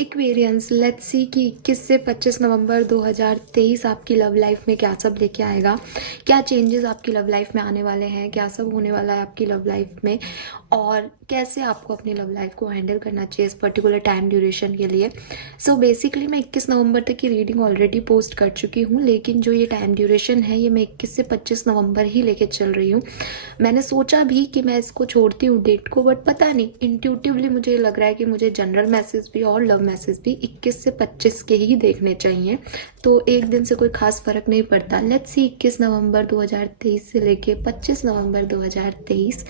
Aquarians, let's see कि 21 से 25 नवंबर 2023 आपकी लव लाइफ में क्या सब लेके आएगा, क्या चेंजेस आपकी लव लाइफ में आने वाले हैं, क्या सब होने वाला है आपकी लव लाइफ में, और कैसे आपको अपनी लव लाइफ को हैंडल करना चाहिए इस पर्टिकुलर टाइम ड्यूरेशन के लिए। सो बेसिकली मैं 21 नवंबर तक की रीडिंग ऑलरेडी पोस्ट कर चुकी हूँ, लेकिन जो ये टाइम ड्यूरेशन है ये मैं 21 से 25 नवंबर ही लेके चल रही हूँ। मैंने सोचा भी कि मैं इसको छोड़ती हूँ डेट को, बट पता नहीं इंट्यूटिवली मुझे लग रहा है कि मुझे जनरल मैसेज भी और लव मैसेज भी 21 से 25 के ही देखने चाहिए। तो एक दिन से कोई खास फर्क नहीं पड़ता। लेट्स सी 21 नवंबर 2023 से लेके 25 नवंबर 2023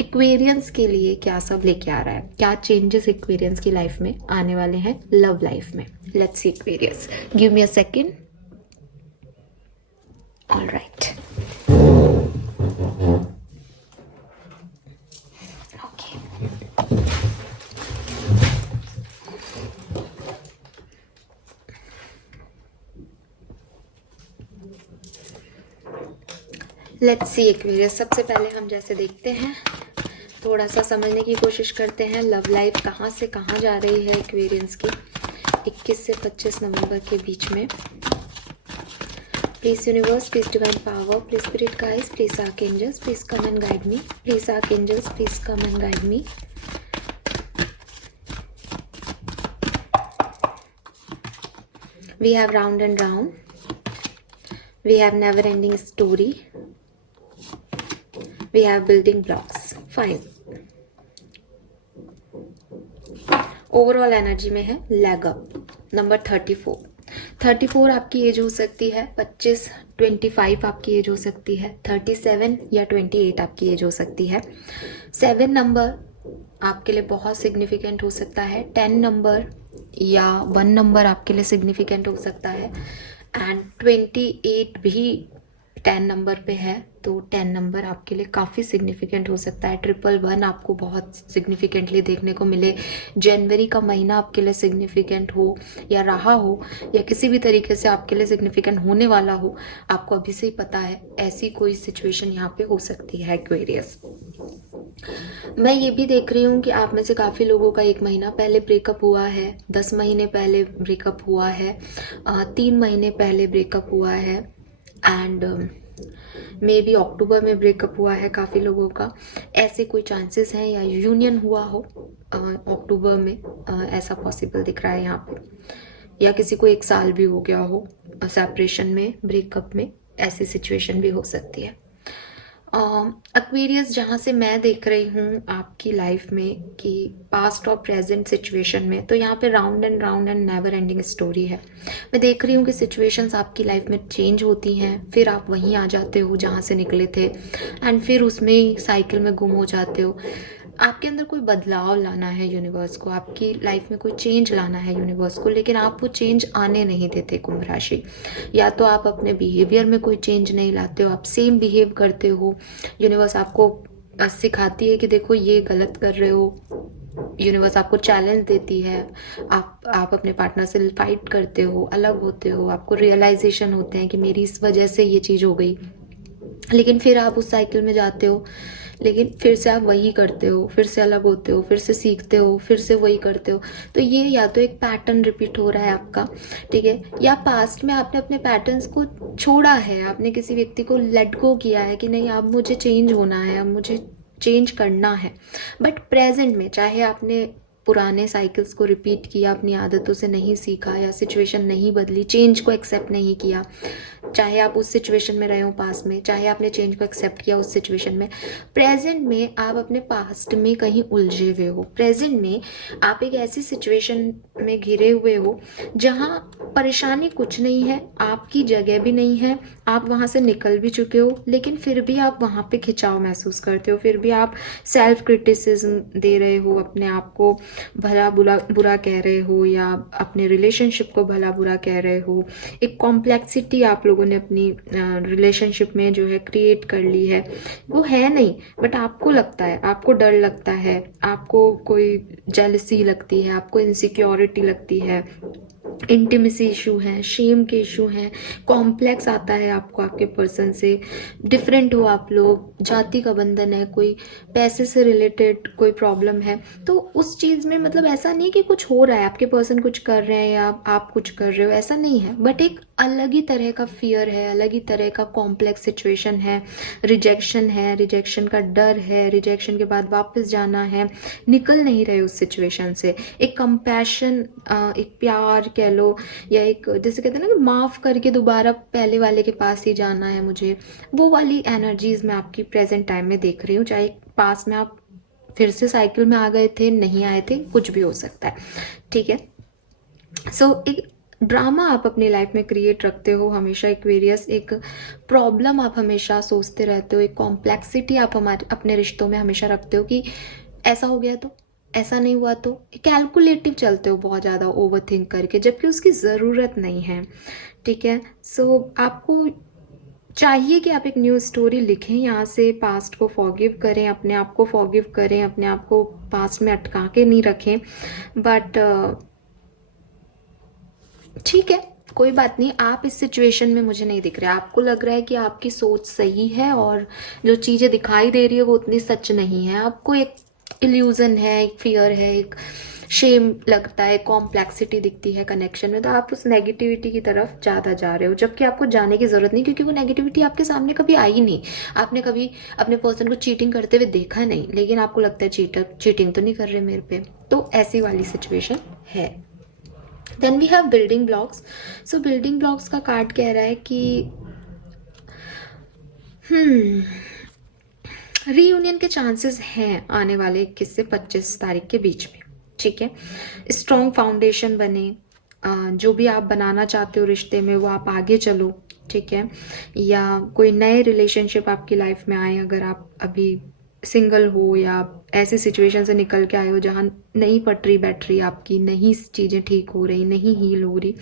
एक्वेरियंस के लिए क्या सब लेके आ रहा है, क्या चेंजेस एक्वेरियंस की लाइफ में आने वाले हैं लव लाइफ में। Let's see Aquarians, give me a second. All right, let's see Aquarius. सबसे पहले हम जैसे देखते हैं, थोड़ा सा समझने की कोशिश करते हैं लव लाइफ कहाँ से कहाँ जा रही है एक्वेरियंस की 21 से 25 नवंबर के बीच में। Please universe, please divine power, please spirit guides, please archangels, please come and guide me, please archangels, please come and guide me. We have round and round, we have never ending story, we have building blocks. Fine. Overall energy में है leg up number 34। 34 आपकी as हो सकती है, 25 25 आपकी as हो सकती है, 37 या 28 आपकी एज हो सकती है। 7 नंबर आपके लिए बहुत सिग्निफिकेंट हो सकता है, 10 नंबर या 1 नंबर आपके लिए सिग्निफिकेंट हो सकता है, एंड 28 भी 10 नंबर पे है तो 10 नंबर आपके लिए काफ़ी सिग्निफिकेंट हो सकता है। 111 आपको बहुत सिग्निफिकेंटली देखने को मिले, जनवरी का महीना आपके लिए सिग्निफिकेंट हो या रहा हो या किसी भी तरीके से आपके लिए सिग्निफिकेंट होने वाला हो, आपको अभी से ही पता है ऐसी कोई सिचुएशन यहाँ पे हो सकती है एक्वेरियस। मैं ये भी देख रही हूँ कि आप में से काफ़ी लोगों का 1 महीना पहले ब्रेकअप हुआ है, 10 महीने पहले ब्रेकअप हुआ है, 3 महीने पहले ब्रेकअप हुआ है, एंड मे बी अक्टूबर में ब्रेकअप हुआ है काफ़ी लोगों का। ऐसे कोई चांसेस हैं या यूनियन हुआ हो अक्टूबर में, ऐसा पॉसिबल दिख रहा है यहाँ पे, या किसी को 1 साल भी हो गया हो सेपरेशन में, ब्रेकअप में, ऐसी सिचुएशन भी हो सकती है। एक्वेरियस जहाँ से मैं देख रही हूँ आपकी लाइफ में कि पास्ट और प्रेजेंट सिचुएशन में, तो यहाँ पे round and never ending story है। मैं देख रही हूँ कि सिचुएशंस आपकी लाइफ में चेंज होती हैं, फिर आप वहीं आ जाते हो जहाँ से निकले थे, एंड फिर उसमें ही साइकिल में गुम हो जाते हो। आपके अंदर कोई बदलाव लाना है यूनिवर्स को, आपकी लाइफ में कोई चेंज लाना है यूनिवर्स को, लेकिन आप वो चेंज आने नहीं देते कुंभ राशि। या तो आप अपने बिहेवियर में कोई चेंज नहीं लाते हो, आप सेम बिहेव करते हो, यूनिवर्स आपको सिखाती है कि देखो ये गलत कर रहे हो, यूनिवर्स आपको चैलेंज देती है, आप अपने पार्टनर से फाइट करते हो, अलग होते हो, आपको रियलाइजेशन होते हैं कि मेरी इस वजह से ये चीज़ हो गई, लेकिन फिर आप उस साइकिल में जाते हो, लेकिन फिर से आप वही करते हो, फिर से अलग होते हो, फिर से सीखते हो, फिर से वही करते हो। तो ये या तो एक पैटर्न रिपीट हो रहा है आपका, ठीक है, या पास्ट में आपने अपने पैटर्न्स को छोड़ा है, आपने किसी व्यक्ति को लेट गो किया है कि नहीं अब मुझे चेंज होना है, अब मुझे चेंज करना है। बट प्रेजेंट में चाहे आपने पुराने साइकिल्स को रिपीट किया, अपनी आदतों से नहीं सीखा, या सिचुएशन नहीं बदली, चेंज को एक्सेप्ट नहीं किया, चाहे आप उस सिचुएशन में रहे हो पास्ट में, चाहे आपने चेंज को एक्सेप्ट किया उस सिचुएशन में, प्रेजेंट में आप अपने पास्ट में कहीं उलझे हुए हो। प्रेजेंट में आप एक ऐसी सिचुएशन में घिरे हुए हो जहाँ परेशानी कुछ नहीं है, आपकी जगह भी नहीं है, आप वहाँ से निकल भी चुके हो, लेकिन फिर भी आप वहाँ पे खिंचाव महसूस करते हो, फिर भी आप सेल्फ क्रिटिसिज्म दे रहे हो, अपने आप को भला बुरा कह रहे हो, या अपने रिलेशनशिप को भला बुरा कह रहे हो। एक कॉम्प्लेक्सिटी आप लोगों ने अपनी रिलेशनशिप में जो है क्रिएट कर ली है, वो है नहीं, बट आपको लगता है, आपको डर लगता है, आपको कोई जेलसी लगती है, आपको इनसिक्योरिटी लगती है, इंटीमेसी इशू हैं, शेम के इशू हैं, कॉम्प्लेक्स आता है आपको आपके पर्सन से, डिफरेंट हो आप लोग, जाति का बंधन है, कोई पैसे से रिलेटेड कोई प्रॉब्लम है, तो उस चीज़ में मतलब ऐसा नहीं कि कुछ हो रहा है, आपके पर्सन कुछ कर रहे हैं या आप कुछ कर रहे हो, ऐसा नहीं है, बट एक अलग ही तरह का फियर है, अलग ही तरह का कॉम्प्लेक्स सिचुएशन है, रिजेक्शन का डर है, रिजेक्शन के बाद वापस जाना है, निकल नहीं रहे उस सिचुएशन से, एक कंपैशन, एक प्यार कह लो, या एक जैसे कहते हैं ना कि माफ़ करके दोबारा पहले वाले के पास ही जाना है मुझे, वो वाली एनर्जीज मैं आपकी प्रेजेंट टाइम में देख रही हूँ। चाहे पास में आप फिर से साइकिल में आ गए थे, नहीं आए थे, कुछ भी हो सकता है, ठीक है। सो एक ड्रामा आप अपनी लाइफ में क्रिएट रखते हो हमेशा, एक वेरियस एक प्रॉब्लम आप हमेशा सोचते रहते हो, एक कॉम्प्लेक्सिटी आप हमारे अपने रिश्तों में हमेशा रखते हो कि ऐसा हो गया तो, ऐसा नहीं हुआ तो, कैलकुलेटिव चलते हो बहुत ज़्यादा ओवर थिंक करके, जबकि उसकी ज़रूरत नहीं है, ठीक है। सो आपको चाहिए कि आप एक न्यू स्टोरी लिखें, यहाँ से पास्ट को फॉरगिव करें, अपने आप को फॉरगिव करें, अपने आप को पास्ट में अटका के नहीं रखें, बट ठीक है, कोई बात नहीं, आप इस सिचुएशन में मुझे नहीं दिख रहा है, आपको लग रहा है कि आपकी सोच सही है और जो चीज़ें दिखाई दे रही है वो उतनी सच नहीं है, आपको एक इल्यूजन है, एक फियर है, एक शेम लगता है, कॉम्प्लेक्सिटी दिखती है कनेक्शन में, तो आप उस नेगेटिविटी की तरफ ज़्यादा जा रहे हो, जबकि आपको जाने की ज़रूरत नहीं, क्योंकि वो नेगेटिविटी आपके सामने कभी आई नहीं, आपने कभी अपने पर्सन को चीटिंग करते हुए देखा नहीं, लेकिन आपको लगता है चीटिंग तो नहीं कर रहे मेरे पे, तो ऐसी वाली सिचुएशन है। Then we have building blocks. So building blocks का कार्ड कह रहा है कि रीयूनियन के चांसेस हैं आने वाले 21 से 25 तारीख के बीच में, ठीक है। स्ट्रॉन्ग फाउंडेशन बने, जो भी आप बनाना चाहते हो रिश्ते में वो आप आगे चलो, ठीक है, या कोई नए रिलेशनशिप आपकी लाइफ में आए, अगर आप अभी सिंगल हो या ऐसी सिचुएशन से निकल के आए हो जहाँ नहीं पटरी बैठ रही आपकी, नहीं चीज़ें ठीक हो रही, नहीं हील हो रही,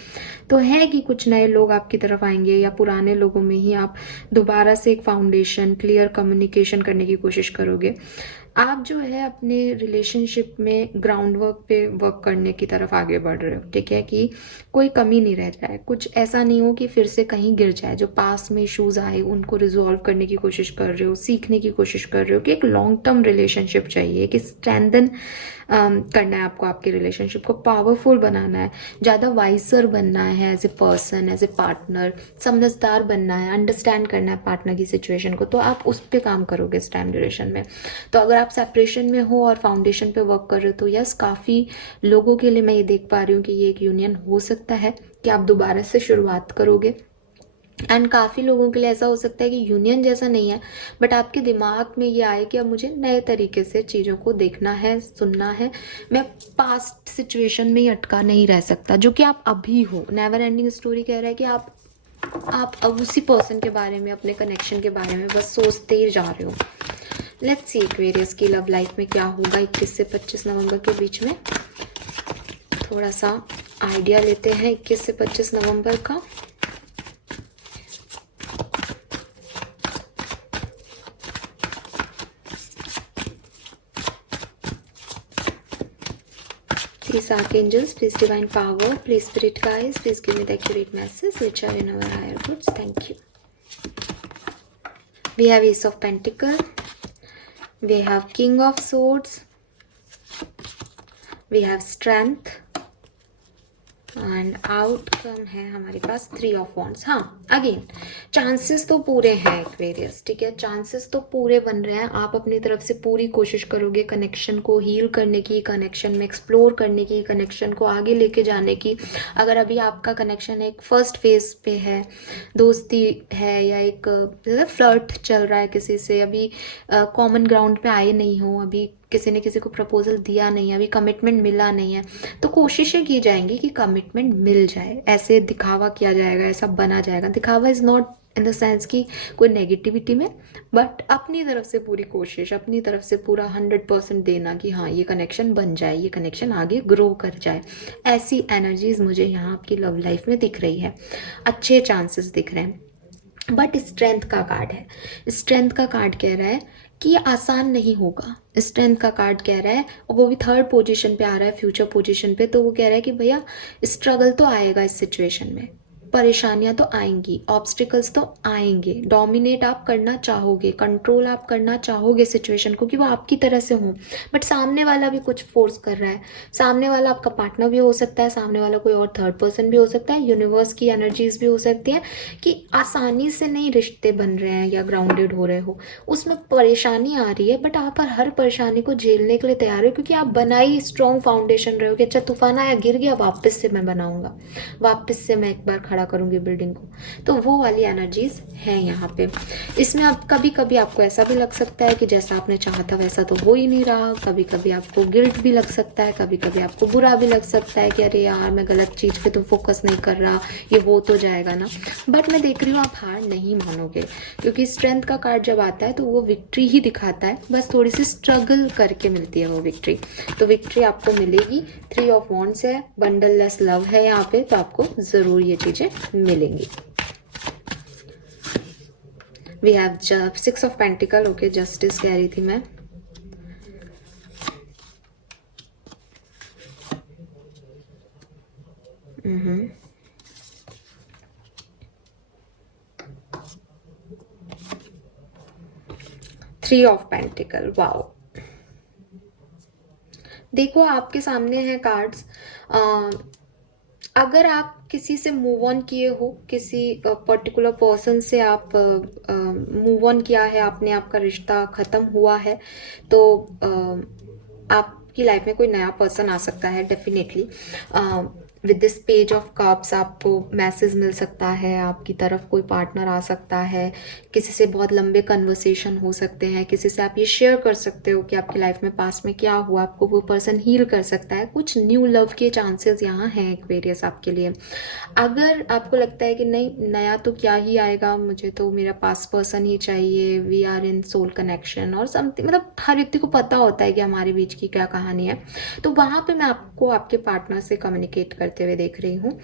तो है कि कुछ नए लोग आपकी तरफ आएंगे, या पुराने लोगों में ही आप दोबारा से एक फाउंडेशन, क्लियर कम्युनिकेशन करने की कोशिश करोगे। आप जो है अपने रिलेशनशिप में ग्राउंड वर्क पे वर्क करने की तरफ आगे बढ़ रहे हो, ठीक है, कि कोई कमी नहीं रह जाए, कुछ ऐसा नहीं हो कि फिर से कहीं गिर जाए, जो पास में इश्यूज आए उनको रिजॉल्व करने की कोशिश कर रहे हो, सीखने की कोशिश कर रहे हो, कि एक लॉन्ग टर्म रिलेशनशिप चाहिए, कि स्ट्रेंथन करना है आपको, आपके रिलेशनशिप को पावरफुल बनाना है, ज़्यादा वाइसर बनना है as a person, as a partner, समझदार बनना है, अंडरस्टैंड करना है पार्टनर की सिचुएशन को, तो आप उस पर काम करोगे इस टाइम ड्यूरेशन में। तो अगर आप सेपरेशन में हो और फाउंडेशन पे वर्क कर रहे हो, तो यस, काफ़ी लोगों के लिए मैं ये देख पा रही हूँ कि ये एक यूनियन हो सकता है कि आप दोबारा से शुरुआत करोगे, एंड काफ़ी लोगों के लिए ऐसा हो सकता है कि यूनियन जैसा नहीं है, बट आपके दिमाग में ये आए कि अब मुझे नए तरीके से चीज़ों को देखना है, सुनना है, मैं पास्ट सिचुएशन में ही अटका नहीं रह सकता, जो कि आप अभी हो। नेवर एंडिंग स्टोरी कह रहा है कि आप अब उसी पर्सन के बारे में, अपने कनेक्शन के बारे में बस सोचते ही जा रहे हो। लेट्स सी एक्वेरियस की लव लाइफ में क्या होगा 21 से 25 नवंबर के बीच में, थोड़ा सा आइडिया लेते हैं 21 से 25 नवंबर का। Please archangels, please divine power, please spirit guides, please give me the accurate message which are in our higher goods. Thank you. We have Ace of Pentacles, we have King of Swords, we have Strength, and outcome है हमारे पास 3 of wands. हाँ, again chances तो पूरे हैं Aquarius, ठीक है, chances तो पूरे बन रहे हैं, आप अपनी तरफ से पूरी कोशिश करोगे कनेक्शन को हील करने की, कनेक्शन में एक्सप्लोर करने की, कनेक्शन को आगे लेके जाने की। अगर अभी आपका कनेक्शन एक फर्स्ट फेज पे है, दोस्ती है, या एक फ्लर्ट चल रहा है किसी से, अभी कॉमन ग्राउंड पे आए नहीं हो, अभी किसी ने किसी को प्रपोजल दिया नहीं है, अभी कमिटमेंट मिला नहीं है, तो कोशिशें की जाएंगी कि कमिटमेंट मिल जाए। ऐसे दिखावा किया जाएगा, ऐसा बना जाएगा। दिखावा is not in the sense कि कोई नेगेटिविटी में, बट अपनी तरफ से पूरी कोशिश, अपनी तरफ से पूरा 100% देना कि हाँ, ये कनेक्शन बन जाए, ये कनेक्शन आगे ग्रो कर जाए। ऐसी एनर्जीज मुझे यहाँ आपकी लव लाइफ में दिख रही है, अच्छे चांसेस दिख रहे हैं। बट स्ट्रेंथ का कार्ड है, स्ट्रेंथ का कार्ड कह रहा है कि ये आसान नहीं होगा। स्ट्रेंथ का कार्ड कह रहा है, और वो भी थर्ड पोजीशन पे आ रहा है, फ्यूचर पोजीशन पे। तो वो कह रहा है कि भैया स्ट्रगल तो आएगा इस सिचुएशन में, परेशानियां तो आएंगी, ऑब्स्टिकल्स तो आएंगे, डोमिनेट आप करना चाहोगे, कंट्रोल आप करना चाहोगे सिचुएशन को कि वो आपकी तरह से हो, बट सामने वाला भी कुछ फोर्स कर रहा है। सामने वाला आपका पार्टनर भी हो सकता है, सामने वाला कोई और थर्ड पर्सन भी हो सकता है, यूनिवर्स की एनर्जीज भी हो सकती है कि आसानी से नहीं रिश्ते बन रहे हैं या ग्राउंडेड हो रहे हो, उसमें परेशानी आ रही है, बट आप हर परेशानी को झेलने के लिए तैयार हो, क्योंकि आप बनाई स्ट्रॉन्ग फाउंडेशन रहे हो कि अच्छा तूफान आया, गिर गया, वापस से मैं बनाऊंगा, वापस से मैं एक बार खड़ा करूंगी बिल्डिंग को। तो वो वाली एनर्जीज है यहाँ पे। इसमें आप कभी कभी आपको ऐसा भी लग सकता है कि जैसा आपने चाहा था वैसा तो हो ही नहीं रहा, कभी कभी आपको गिल्ट भी लग सकता है, कभी कभी आपको बुरा भी लग सकता है कि अरे यार मैं गलत चीज़ पे तो फोकस नहीं कर रहा, ये हो तो जाएगा ना। बट मैं देख रही हूँ आप हार नहीं मानोगे, क्योंकि स्ट्रेंथ का कार्ड जब आता है तो वो विक्ट्री ही दिखाता है, बस थोड़ी सी स्ट्रगल करके मिलती है वो विक्ट्री। तो विक्ट्री आपको मिलेगी। 3 ऑफ वॉन्ड्स है, बंडल लेस लव है यहाँ पे, तो आपको ज़रूर ये चीज़ें मिलेंगी। We have 6 of pentacle, okay, justice कह रही थी मैं। Three of pentacle, wow. देखो आपके सामने है कार्ड्स। अगर आप किसी से मूव ऑन किए हो, किसी पर्टिकुलर पर्सन से आप मूव ऑन किया है, आपने, आपका रिश्ता खत्म हुआ है, तो आपकी लाइफ में कोई नया पर्सन आ सकता है definitely. With this page of cups आपको मैसेज मिल सकता है, आपकी तरफ कोई पार्टनर आ सकता है, किसी से बहुत लंबे कन्वर्सेशन हो सकते हैं, किसी से आप ये शेयर कर सकते हो कि आपकी लाइफ में पास्ट में क्या हुआ, आपको वो पर्सन हील कर सकता है। कुछ न्यू लव के चांसेस यहाँ हैं एक्वेरियस आपके लिए। अगर आपको लगता है कि नहीं नया तो क्या ही आएगा, मुझे तो मेरा पास्ट पर्सन ही चाहिए, we are in soul connection और समथिंग, मतलब हर व्यक्ति को पता होता है कि हमारे बीच की क्या कहानी है, तो वहाँ पे मैं आपको आपके पार्टनर से कम्युनिकेट करते हुए देख रही हूँ।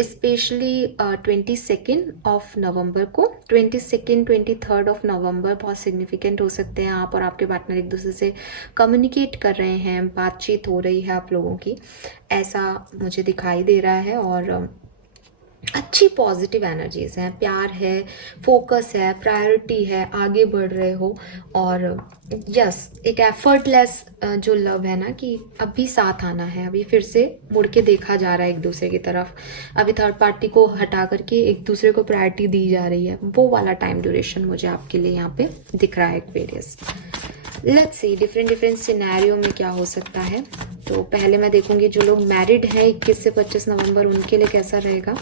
स्पेशली 22 ऑफ नवंबर को, 22, 23 ऑफ नवंबर बहुत सिग्निफिकेंट हो सकते हैं। आप और आपके पार्टनर एक दूसरे से कम्युनिकेट कर रहे हैं, बातचीत हो रही है आप लोगों की, ऐसा मुझे दिखाई दे रहा है। और अच्छी पॉजिटिव एनर्जीज हैं, प्यार है, फोकस है, प्रायोरिटी है, आगे बढ़ रहे हो। और यस, एक एफर्टलेस जो लव है ना, कि अभी साथ आना है, अभी फिर से मुड़ के देखा जा रहा है एक दूसरे की तरफ, अभी थर्ड पार्टी को हटा करके एक दूसरे को प्रायोरिटी दी जा रही है, वो वाला टाइम ड्यूरेशन मुझे आपके लिए यहाँ पे दिख रहा है Aquarius. Let's see different scenario में क्या हो सकता है। तो पहले मैं देखूंगी जो लोग मैरिड हैं 21 से 25 नवंबर, उनके लिए कैसा रहेगा।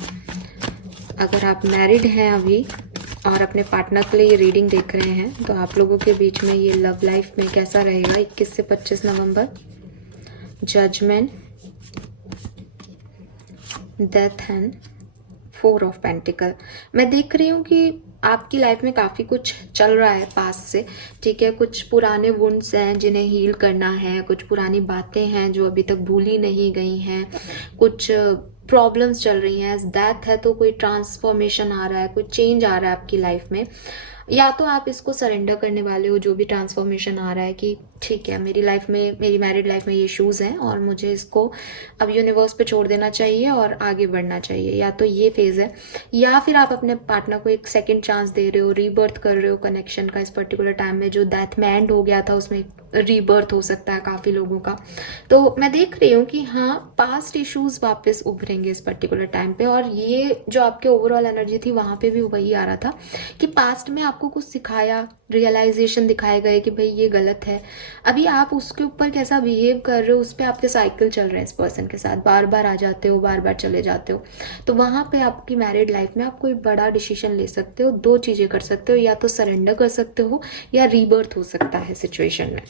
अगर आप मैरिड हैं अभी और अपने पार्टनर के लिए ये रीडिंग देख रहे हैं, तो आप लोगों के बीच में ये लव लाइफ में कैसा रहेगा 21 से 25 नवंबर। Judgement, death and 4 of pentacles. मैं देख रही हूँ कि आपकी लाइफ में काफ़ी कुछ चल रहा है पास से, ठीक है, कुछ पुराने वुंड्स हैं जिन्हें हील करना है, कुछ पुरानी बातें हैं जो अभी तक भूली नहीं गई हैं, कुछ प्रॉब्लम्स चल रही हैं। डेथ है तो कोई ट्रांसफॉर्मेशन आ रहा है, कोई चेंज आ रहा है आपकी लाइफ में, या तो आप इसको सरेंडर करने वाले हो जो भी ट्रांसफॉर्मेशन आ रहा है कि ठीक है मेरी लाइफ में, मेरी मैरिड लाइफ में ये इश्यूज हैं और मुझे इसको अब यूनिवर्स पे छोड़ देना चाहिए और आगे बढ़ना चाहिए, या तो ये फेज है। या फिर आप अपने पार्टनर को एक सेकंड चांस दे रहे हो, रीबर्थ कर रहे हो कनेक्शन का इस पर्टिकुलर टाइम में, जो डेथ में एंड हो गया था उसमें रीबर्थ हो सकता है काफ़ी लोगों का। तो मैं देख रही हूँ कि हाँ पास्ट इश्यूज वापस उभरेंगे इस पर्टिकुलर टाइम पे, और ये जो आपके ओवरऑल एनर्जी थी वहाँ पे भी वही आ रहा था कि पास्ट में आपको कुछ सिखाया, रियलाइजेशन दिखाए गए कि भाई ये गलत है, अभी आप उसके ऊपर कैसा बिहेव कर रहे हो उस पर आपके साइकिल चल रहे हैं इस पर्सन के साथ, बार बार आ जाते हो, बार बार चले जाते हो। तो वहाँ पे आपकी मैरिड लाइफ में आप कोई बड़ा डिसीजन ले सकते हो, दो चीज़ें कर सकते हो, या तो सरेंडर कर सकते हो या रीबर्थ हो सकता है सिचुएशन में।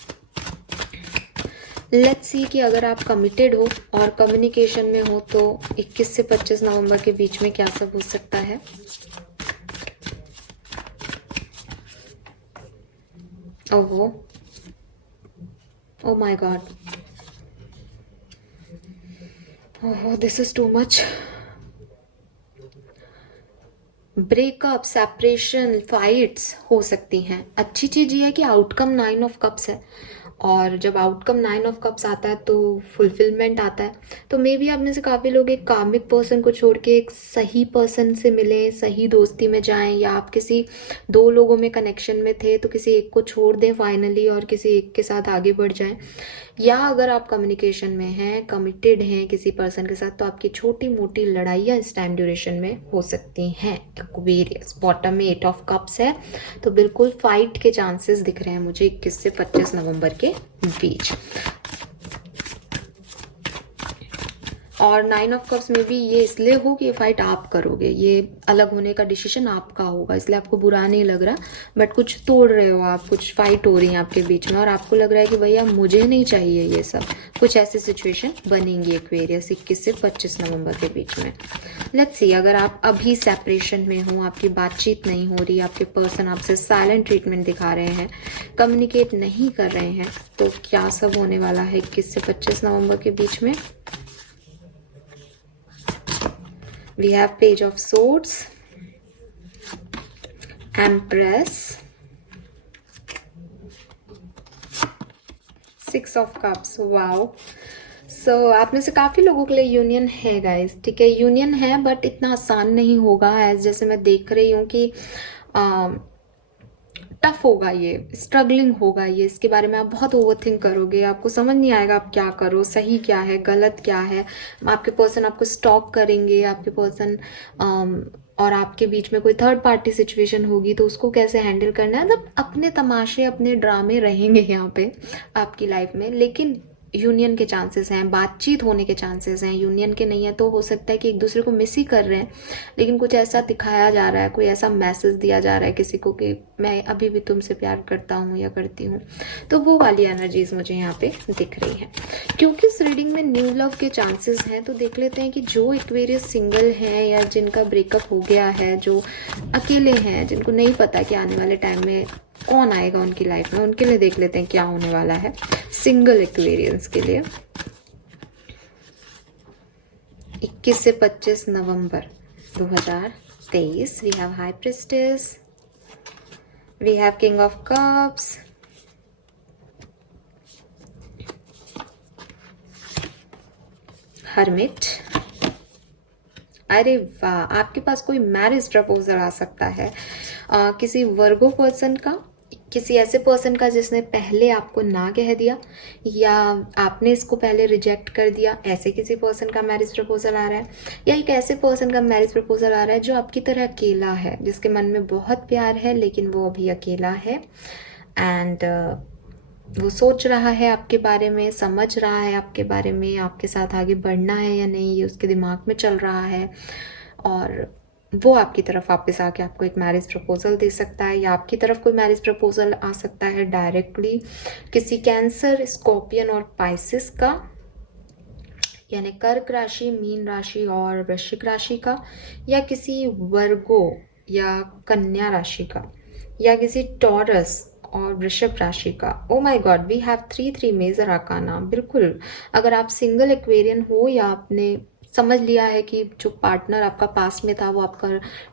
लेट्स सी कि अगर आप कमिटेड हो और कम्युनिकेशन में हो तो 21 से 25 नवंबर के बीच में क्या सब हो सकता है। ओहो, oh my god, oh this is too much। Breakup, separation, fights हो सकती हैं। अच्छी चीज़ ये है कि आउटकम 9 ऑफ कप्स है, और जब आउटकम 9 ऑफ कप्स आता है तो फुलफिलमेंट आता है। तो मे बी आप में से काफ़ी लोग एक कार्मिक पर्सन को छोड़ के एक सही पर्सन से मिलें, सही दोस्ती में जाएं, या आप किसी 2 लोगों में कनेक्शन में थे तो किसी एक को छोड़ दें फाइनली और किसी एक के साथ आगे बढ़ जाएं। या अगर आप कम्युनिकेशन में हैं, कमिटेड हैं किसी पर्सन के साथ, तो आपकी छोटी मोटी लड़ाइयाँ इस टाइम ड्यूरेशन में हो सकती हैं। एक्वेरियस, बॉटम में 8 ऑफ कप्स है, तो बिल्कुल फाइट के चांसेस दिख रहे हैं मुझे 21 से 25 नवंबर के बीच। और 9 ऑफ कप्स में भी ये इसलिए हो कि ये फाइट आप करोगे, ये अलग होने का डिसीजन आपका होगा, इसलिए आपको बुरा नहीं लग रहा, बट कुछ तोड़ रहे हो आप, कुछ फाइट हो रही है आपके बीच में और आपको लग रहा है कि भैया मुझे नहीं चाहिए ये सब। कुछ ऐसी सिचुएशन बनेंगी एक्वेरियस 21 से 25 नवंबर के बीच में। लेट्स सी, अगर आप अभी सेपरेशन में हो, आपकी बातचीत नहीं हो रही, आपके पर्सन आपसे साइलेंट ट्रीटमेंट दिखा रहे हैं, कम्युनिकेट नहीं कर रहे हैं, तो क्या सब होने वाला है 21 से 25 नवंबर के बीच में। We have Page of Swords, Empress, 6 of Cups. Wow, सो आप में से काफ़ी लोगों के लिए यूनियन है गाइस, ठीक है, यूनियन है, बट इतना आसान नहीं होगा एज जैसे मैं देख रही हूँ कि टफ होगा, ये स्ट्रगलिंग होगा, ये इसके बारे में आप बहुत ओवरथिंक करोगे, आपको समझ नहीं आएगा आप क्या करो, सही क्या है, गलत क्या है। आपके पर्सन आपको स्टॉक करेंगे, आपके पर्सन और आपके बीच में कोई थर्ड पार्टी सिचुएशन होगी तो उसको कैसे हैंडल करना है, मतलब अपने तमाशे, अपने ड्रामे रहेंगे यहाँ पे आपकी लाइफ में। लेकिन यूनियन के चांसेस हैं, बातचीत होने के चांसेस हैं। यूनियन के नहीं है तो हो सकता है कि एक दूसरे को मिस ही कर रहे हैं, लेकिन कुछ ऐसा दिखाया जा रहा है, कोई ऐसा मैसेज दिया जा रहा है किसी को कि मैं अभी भी तुमसे प्यार करता हूँ या करती हूँ। तो वो वाली एनर्जीज मुझे यहाँ पे दिख रही हैं। क्योंकि इस रीडिंग में न्यू लव के चांसेस हैं, तो देख लेते हैं कि जो एक्वेरियस सिंगल हैं या जिनका ब्रेकअप हो गया है, जो अकेले हैं, जिनको नहीं पता कि आने वाले टाइम में कौन आएगा उनकी लाइफ में, उनके लिए देख लेते हैं क्या होने वाला है सिंगल एक्वेरियंस के लिए 21 से 25 नवंबर 2023। We have high priestess, we have king of cups, hermit. अरे वाह, आपके पास कोई मैरिज प्रपोजल आ सकता है, किसी वर्गो पर्सन का, किसी ऐसे पर्सन का जिसने पहले आपको ना कह दिया या आपने इसको पहले रिजेक्ट कर दिया, ऐसे किसी पर्सन का मैरिज प्रपोजल आ रहा है। या एक ऐसे पर्सन का मैरिज प्रपोजल आ रहा है जो आपकी तरह अकेला है, जिसके मन में बहुत प्यार है लेकिन वो अभी अकेला है, एंड वो सोच रहा है आपके बारे में, समझ रहा है आपके बारे में, आपके साथ आगे बढ़ना है या नहीं ये उसके दिमाग में चल रहा है, और वो आपकी तरफ वापस आके आपको एक मैरिज प्रपोजल दे सकता है, या आपकी तरफ कोई मैरिज प्रपोजल आ सकता है डायरेक्टली किसी कैंसर, स्कॉर्पियन और पाइसिस का, यानी कर्क राशि, मीन राशि और वृश्चिक राशि का, या किसी वर्गो या कन्या राशि का, या किसी टॉरस और वृषभ राशि का। Oh my god, we have 3 major arcana. बिल्कुल, अगर आप सिंगल एक्वेरियन हो या आपने समझ लिया है कि जो पार्टनर आपका पास में था वो आपका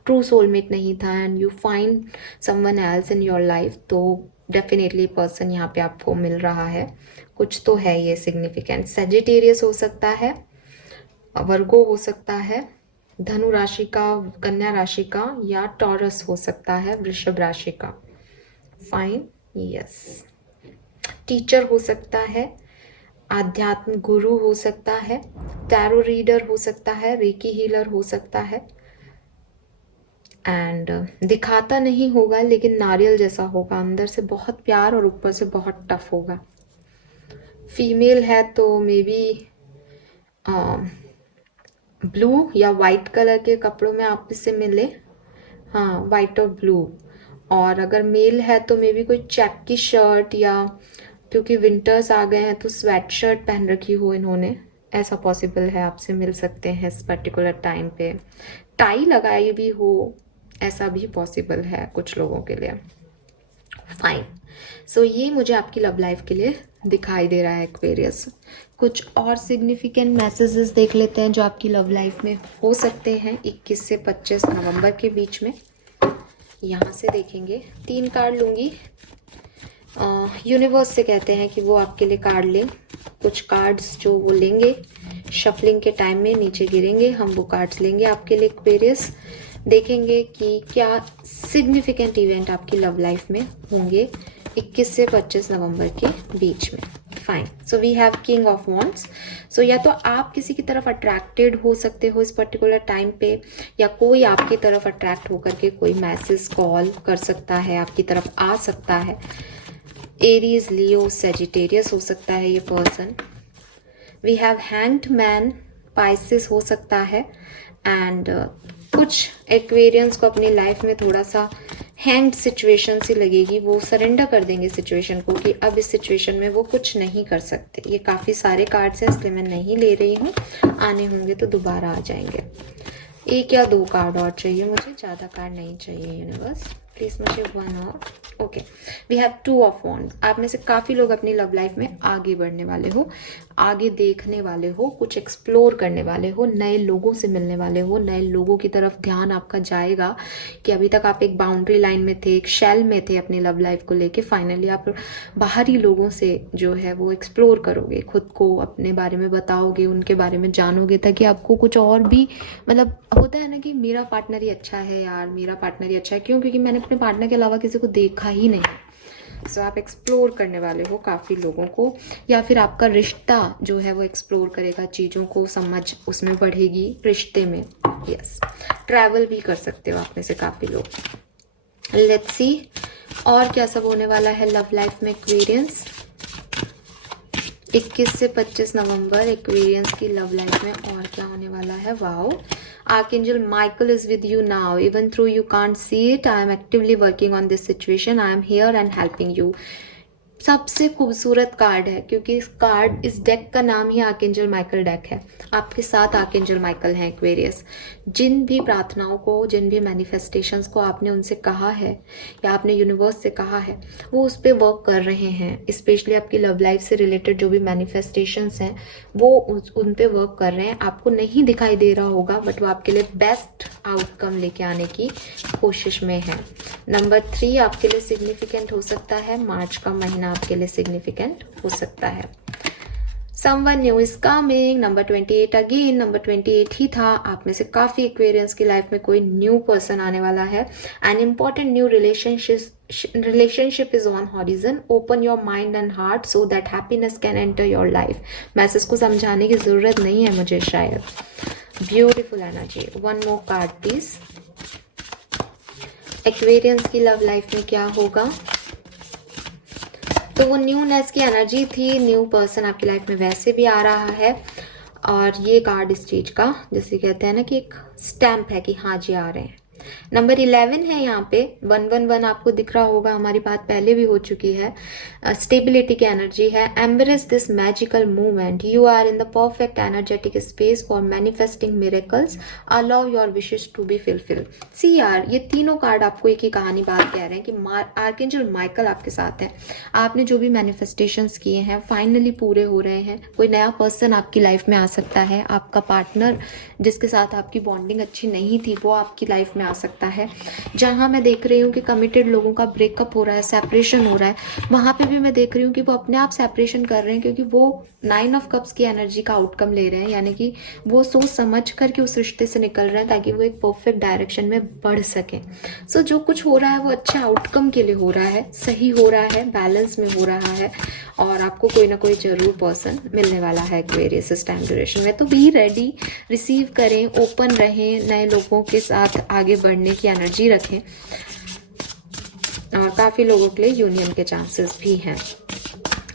ट्रू सोलमेट नहीं था, and you find someone else in your life, तो डेफिनेटली पर्सन यहाँ पे आपको मिल रहा है, कुछ तो है ये सिग्निफिकेंट। सेजिटेरियस हो सकता है, वर्गो हो सकता है, धनु राशि का, कन्या राशि का, या टॉरस हो सकता है, वृषभ राशि का। Fine, yes. टीचर हो सकता है, आध्यात्म गुरु हो सकता है, टैरो रीडर हो सकता है, रेकी हीलर हो सकता है, एंड दिखाता नहीं होगा लेकिन नारियल जैसा होगा, अंदर से बहुत प्यार और ऊपर से बहुत टफ होगा। फीमेल है तो मे बी ब्लू या वाइट कलर के कपड़ों में आप इससे मिले, हाँ वाइट और ब्लू। और अगर मेल है तो मे बी कोई चेक की शर्ट, या क्योंकि विंटर्स आ गए हैं तो स्वेट शर्ट पहन रखी हो इन्होंने, ऐसा पॉसिबल है, आपसे मिल सकते हैं इस पर्टिकुलर टाइम पे। टाई लगाई भी हो, ऐसा भी पॉसिबल है कुछ लोगों के लिए। फाइन, सो ये मुझे आपकी लव लाइफ के लिए दिखाई दे रहा है एक्वेरियस। कुछ और सिग्निफिकेंट मैसेजेस देख लेते हैं जो आपकी लव लाइफ में हो सकते हैं 21 से 25 नवंबर के बीच में। यहाँ से देखेंगे 3 कार्ड लूँगी। यूनिवर्स से कहते हैं कि वो आपके लिए कार्ड लें। कुछ कार्ड्स जो वो लेंगे शफलिंग के टाइम में नीचे गिरेंगे, हम वो कार्ड्स लेंगे आपके लिए एक्वेरियस। देखेंगे कि क्या सिग्निफिकेंट इवेंट आपकी लव लाइफ में होंगे 21 से 25 नवंबर के बीच में। Fine, so we have king of wands. So या तो आप किसी की तरफ अट्रैक्टेड हो सकते हो इस पर्टिकुलर टाइम पे, या कोई आपकी तरफ अट्रैक्ट होकर के कोई मैसेज कॉल कर सकता है, आपकी तरफ आ सकता है। एरीज, लियो, सेजिटेरियस हो सकता है ये person. We have hanged man, Pisces हो सकता है। एंड कुछ एक्वेरियंस को अपनी लाइफ में थोड़ा सा हैंग्ड सिचुएशन सी लगेगी, वो सरेंडर कर देंगे सिचुएशन को कि अब इस सिचुएशन में वो कुछ नहीं कर सकते। ये काफ़ी सारे कार्ड्स हैं इसलिए मैं नहीं ले रही हूँ, आने होंगे तो दोबारा आ जाएंगे। 1 या 2 कार्ड और चाहिए मुझे, ज़्यादा कार्ड नहीं चाहिए यूनिवर्स, प्लीज़ मुझे 1 और। ओके, वी हैव 2 ऑफ वॉन्ड। आप में से काफ़ी लोग अपनी लव लाइफ में आगे बढ़ने वाले हो, आगे देखने वाले हो, कुछ एक्सप्लोर करने वाले हो, नए लोगों से मिलने वाले हो, नए लोगों की तरफ ध्यान आपका जाएगा कि अभी तक आप एक बाउंड्री लाइन में थे, एक शेल में थे अपनी लव लाइफ को लेके। फाइनली आप बाहरी लोगों से जो है वो एक्सप्लोर करोगे, खुद को अपने बारे में बताओगे, उनके बारे में जानोगे, ताकि आपको कुछ और भी मतलब होता है ना कि मेरा पार्टनर ही अच्छा है यार, मेरा पार्टनर ही अच्छा है। क्यों? क्योंकि मैंने अपने पार्टनर के अलावा किसी को देखा ही नहीं। सो आप एक्सप्लोर करने वाले हो काफ़ी लोगों को, या फिर आपका रिश्ता जो है वो एक्सप्लोर करेगा, चीज़ों को समझ उसमें बढ़ेगी रिश्ते में। यस, ट्रैवल भी कर सकते हो आप में से काफ़ी लोग। लेट्स सी और क्या सब होने वाला है लव लाइफ में एक्वेरियंस 21 से 25 नवंबर एक्वेरियंस की लव लाइफ में। और क्या होने वाला है? Wow, Archangel Michael is with you now. Even though you can't see it, I am actively working on this situation. I am here and helping you. सबसे खूबसूरत कार्ड है क्योंकि इस डेक का नाम ही आर्कएंजल माइकल डेक है। आपके साथ आर्कएंजल माइकल हैं एक्वेरियस। जिन भी प्रार्थनाओं को, जिन भी मैनिफेस्टेशंस को आपने उनसे कहा है या आपने यूनिवर्स से कहा है, वो उस पर वर्क कर रहे हैं। स्पेशली आपकी लव लाइफ से रिलेटेड जो भी मैनिफेस्टेशंस हैं वो उन पे वर्क कर रहे हैं। आपको नहीं दिखाई दे रहा होगा बट वो आपके लिए बेस्ट आउटकम लेके आने की कोशिश में है। नंबर 3 आपके लिए सिग्निफिकेंट हो सकता है, मार्च का महीना आपके लिए सिग्निफिकेंट हो सकता है। Someone new is coming। Number 28 again, number 28 ही था। आप में से काफ़ी एक्वेरियंस की लाइफ में कोई न्यू पर्सन आने वाला है। An important new relationship is on horizon. Open your mind and heart so that happiness can enter your life. Message को समझाने की ज़रूरत नहीं है मुझे शायद। Beautiful energy. 1 more card please. Aquarians की लव लाइफ में क्या होगा? तो वो न्यूनेस की एनर्जी थी, न्यू पर्सन आपकी लाइफ में वैसे भी आ रहा है। और ये कार्ड इस चीज का, जैसे कहते हैं ना कि एक स्टैम्प है कि हाँ जी आ रहे हैं। नंबर 11 है यहाँ पे, 111 आपको दिख रहा होगा, हमारी बात पहले भी हो चुकी है। स्टेबिलिटी की एनर्जी है। Embrace this magical movement, you are in the perfect energetic space for manifesting miracles, allow your wishes to be fulfil. See यार, ये तीनों कार्ड आपको एक ही कहानी बात कह रहे हैं कि आर्कएंजल माइकल आपके साथ है। आपने जो भी मैनिफेस्टेशंस किए हैं फाइनली पूरे हो रहे हैं। कोई नया पर्सन आपकी लाइफ में आ सकता है। आपका पार्टनर जिसके साथ आपकी बॉन्डिंग अच्छी नहीं थी वो आपकी लाइफ में आ सकता है। जहां मैं देख रही हूँ कि कमिटेड लोगों का ब्रेकअप हो रहा है, सेपरेशन हो रहा है, वहां पे भी मैं देख रही हूँ कि वो अपने आप सेपरेशन कर रहे हैं क्योंकि वो 9 ऑफ कप्स की एनर्जी का आउटकम ले रहे हैं। यानी कि वो सोच समझ करके उस रिश्ते से निकल रहे हैं ताकि वो एक परफेक्ट डायरेक्शन में बढ़ सके। सो जो कुछ हो रहा है वो अच्छे आउटकम के लिए हो रहा है, सही हो रहा है, बैलेंस में हो रहा है और आपको कोई ना कोई जरूर पर्सन मिलने वाला है एक्वेरियस इस टाइम ड्यूरेशन में। तो बी रेडी, रिसीव करें, ओपन रहें, नए लोगों के साथ आगे बढ़ने की एनर्जी रखें। और काफ़ी लोगों के लिए यूनियन के चांसेस भी हैं।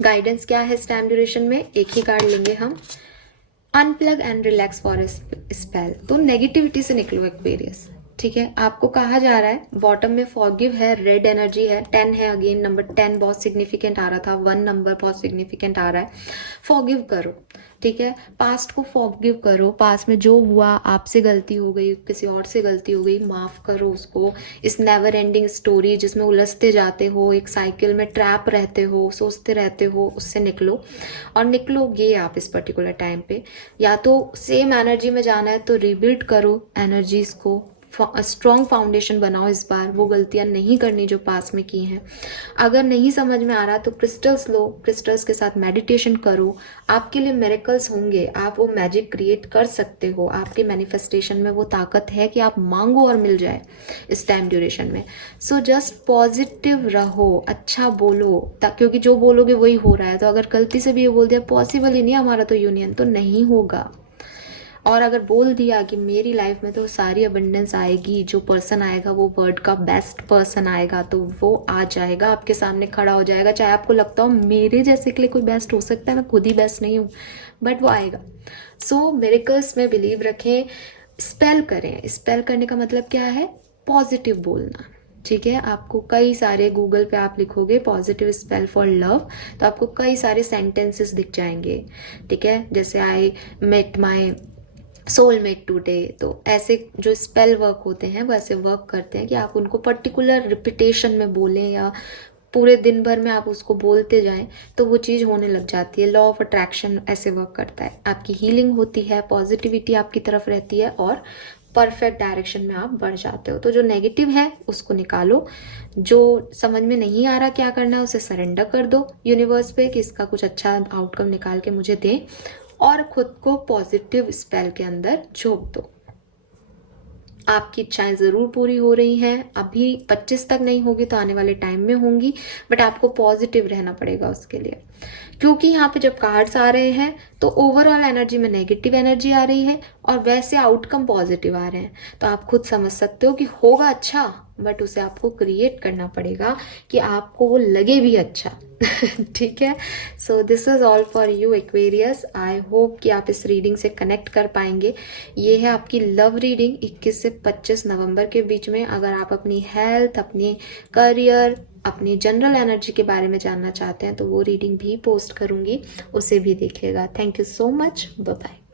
गाइडेंस क्या है इस टाइम ड्यूरेशन में? एक ही कार्ड लेंगे हम, unplug and relax for spell. तो नेगेटिविटी से निकलो एक्वेरियस, ठीक है, आपको कहा जा रहा है बॉटम में फॉरगिव है, रेड एनर्जी है, 10 है, अगेन नंबर 10 बहुत सिग्निफिकेंट आ रहा था, 1 नंबर बहुत सिग्निफिकेंट आ रहा है। फॉरगिव करो, ठीक है, पास्ट को फॉरगिव करो, पास्ट में जो हुआ, आपसे गलती हो गई, किसी और से गलती हो गई, माफ करो उसको। इस नेवर एंडिंग स्टोरी जिसमें उलझते जाते हो, एक साइकिल में ट्रैप रहते हो, सोचते रहते हो, उससे निकलो। और निकलोगे आप इस पर्टिकुलर टाइम पे, या तो सेम एनर्जी में जाना है तो रिबिल्ड करो एनर्जीज को, स्ट्रॉन्ग फाउंडेशन बनाओ, इस बार वो गलतियां नहीं करनी जो पास में की हैं। अगर नहीं समझ में आ रहा तो क्रिस्टल्स लो, क्रिस्टल्स के साथ मेडिटेशन करो, आपके लिए मिरेकल्स होंगे, आप वो मैजिक क्रिएट कर सकते हो। आपके मैनिफेस्टेशन में वो ताकत है कि आप मांगो और मिल जाए इस टाइम ड्यूरेशन में। सो जस्ट पॉजिटिव रहो, अच्छा बोलो, क्योंकि जो बोलोगे वही हो रहा है। तो अगर गलती से भी ये बोल दिया पॉसिबल ही नहीं हमारा तो यूनियन, तो नहीं होगा। और अगर बोल दिया कि मेरी लाइफ में तो सारी अबंडेंस आएगी, जो पर्सन आएगा वो वर्ल्ड का बेस्ट पर्सन आएगा, तो वो आ जाएगा, आपके सामने खड़ा हो जाएगा। चाहे आपको लगता हो मेरे जैसे के लिए कोई बेस्ट हो सकता है, मैं खुद ही बेस्ट नहीं हूँ, बट वो आएगा। सो मिरेकल्स में बिलीव रखें, स्पेल करें। स्पेल करने का मतलब क्या है? पॉजिटिव बोलना, ठीक है। आपको कई सारे, गूगल पे आप लिखोगे पॉजिटिव स्पेल फॉर लव, तो आपको कई सारे सेंटेंसेस दिख जाएंगे, ठीक है। जैसे I met my soulmate today, तो ऐसे जो स्पेल वर्क होते हैं वो ऐसे वर्क करते हैं कि आप उनको पर्टिकुलर रिपीटेशन में बोलें या पूरे दिन भर में आप उसको बोलते जाएं तो वो चीज़ होने लग जाती है। लॉ ऑफ अट्रैक्शन ऐसे वर्क करता है, आपकी हीलिंग होती है, पॉजिटिविटी आपकी तरफ रहती है और परफेक्ट डायरेक्शन में आप बढ़ जाते हो। तो जो नेगेटिव है उसको निकालो, जो समझ में नहीं आ रहा क्या करना है उसे सरेंडर कर दो यूनिवर्स पे कि इसका कुछ अच्छा आउटकम निकाल के मुझे दे, और खुद को पॉजिटिव स्पेल के अंदर झोंक दो। आपकी इच्छाएं ज़रूर पूरी हो रही हैं, अभी 25 तक नहीं होगी तो आने वाले टाइम में होंगी, बट आपको पॉजिटिव रहना पड़ेगा उसके लिए। क्योंकि यहाँ पे जब कार्ड्स आ रहे हैं तो ओवरऑल एनर्जी में नेगेटिव एनर्जी आ रही है और वैसे आउटकम पॉजिटिव आ रहे हैं, तो आप खुद समझ सकते हो कि होगा अच्छा, बट उसे आपको क्रिएट करना पड़ेगा कि आपको वो लगे भी अच्छा। ठीक है। So this is all for you Aquarius. I hope कि आप इस रीडिंग से कनेक्ट कर पाएंगे। ये है आपकी लव रीडिंग 21 से 25 नवंबर के बीच में। अगर आप अपनी हेल्थ, अपनी करियर, अपनी जनरल एनर्जी के बारे में जानना चाहते हैं तो वो रीडिंग भी पोस्ट करूंगी, उसे भी देखिएगा। Thank you so much, bye bye.